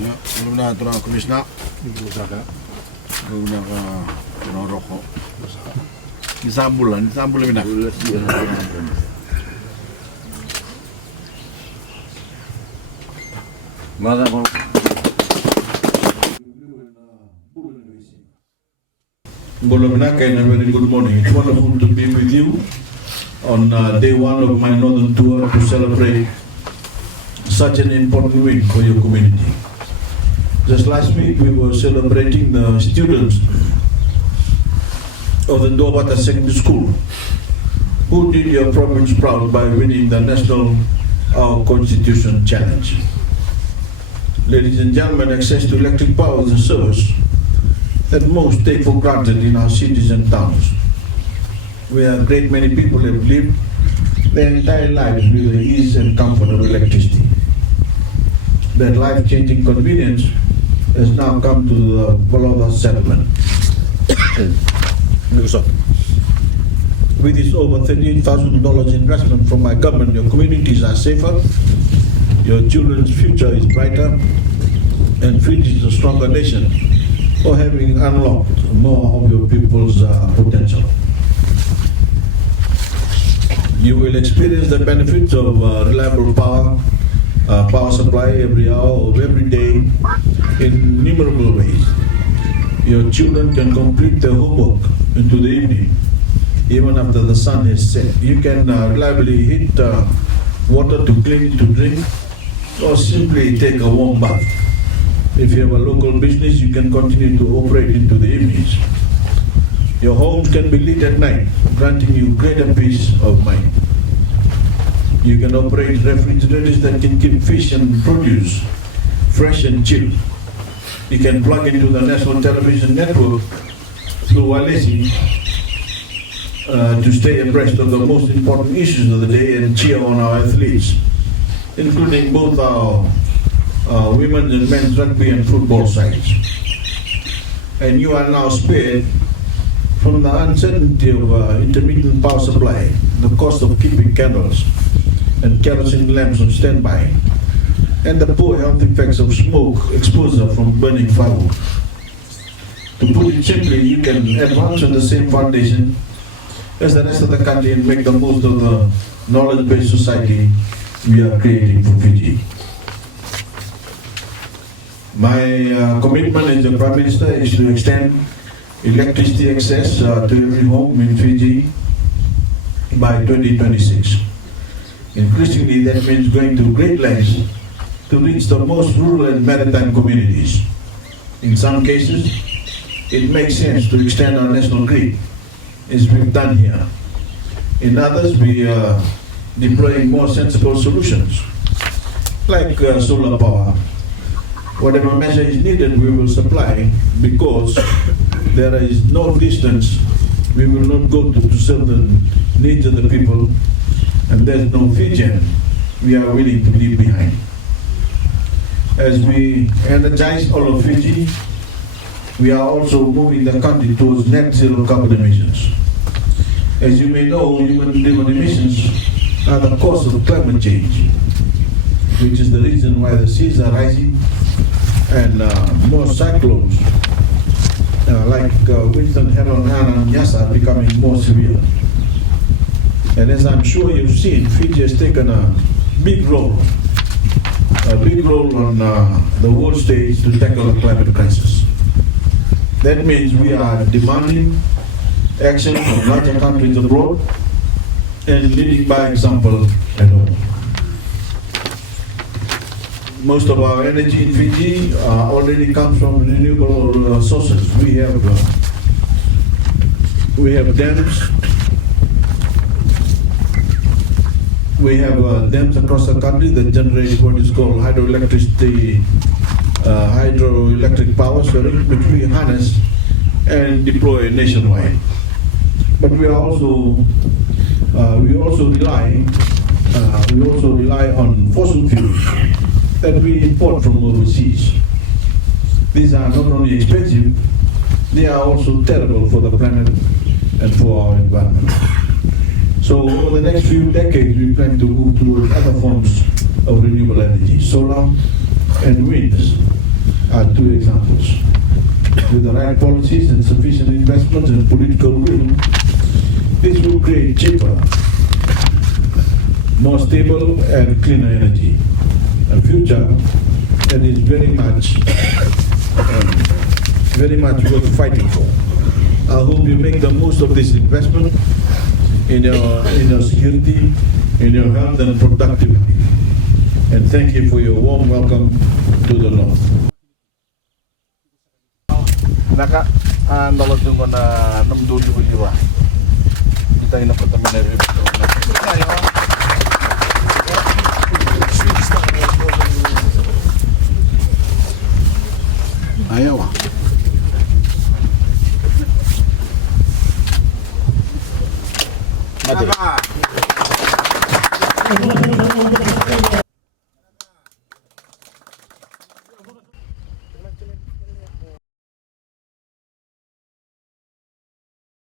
Ya, belum na turang kulis na. Belum na ka turang rokok. Isambul na. Mada mo. Bolomina, and a very good morning. It's wonderful to be with you on day one of my northern tour to celebrate such an important week for your community. Just last week we were celebrating the students of the Dobata Secondary School who did your province proud by winning the National Our Constitution Challenge. Ladies and gentlemen, access to electric power is a service that most take for granted in our cities and towns, where a great many people have lived their entire lives with the ease and comfort of electricity. That life-changing convenience has now come to the Valoca settlement. With its over $38,000 investment from my government, your communities are safer, your children's future is brighter, and Fiji is a stronger nation for having unlocked more of your people's potential. You will experience the benefits of reliable power supply every hour of every day in innumerable ways. Your children can complete their homework into the evening, even after the sun has set. You can reliably heat water to clean to drink, or simply take a warm bath. If you have a local business, you can continue to operate into the evenings. Your homes can be lit at night, granting you greater peace of mind. You can operate refrigerators that can keep fish and produce fresh and chilled. You can plug into the national television network through Walesi to stay abreast of the most important issues of the day and cheer on our athletes, including both our women's and men's rugby and football sides. And you are now spared from the uncertainty of intermittent power supply, the cost of keeping candles and kerosene lamps on standby, and the poor health effects of smoke exposure from burning firewood. To put it simply, you can advance on the same foundation as the rest of the country and make the most of the knowledge-based society we are creating for Fiji. My commitment as the Prime Minister is to extend electricity access to every home in Fiji by 2026. Increasingly, that means going to great lengths to reach the most rural and maritime communities. In some cases, it makes sense to extend our national grid, as we've done here. In others, we are deploying more sensible solutions, like solar power. Whatever measure is needed, we will supply, because there is no distance we will not go to serve the needs of the people, and there's no Fijian we are willing to leave behind. As we energize all of Fiji, we are also moving the country towards net zero carbon emissions. As you may know, human-driven emissions are the cause of climate change, which is the reason why the seas are rising and more cyclones like Winston, Heron, and Nyasa are becoming more severe. And as I'm sure you've seen, Fiji has taken a big role on the world stage to tackle the climate crisis. That means we are demanding action from larger countries abroad and leading by example at home. Most of our energy in Fiji already comes from renewable sources. We have dams. We have dams across the country that generate what is called hydroelectric power, which we harness and deploy nationwide. But we also rely on fossil fuels that we import from overseas. These are not only expensive, they are also terrible for the planet and for our environment. So over the next few decades, we plan to move towards other forms of renewable energy, solar and wind, are two examples. With the right policies and sufficient investments and political will, this will create cheaper, more stable and cleaner energy. A future that is very much worth fighting for. I hope you make the most of this investment in your security, in your health and productivity. And thank you for your warm welcome to the North. Naka, nalog ko na namduli ko diba. Kita ina ko taman na rito. Ayaw ah. Batiri.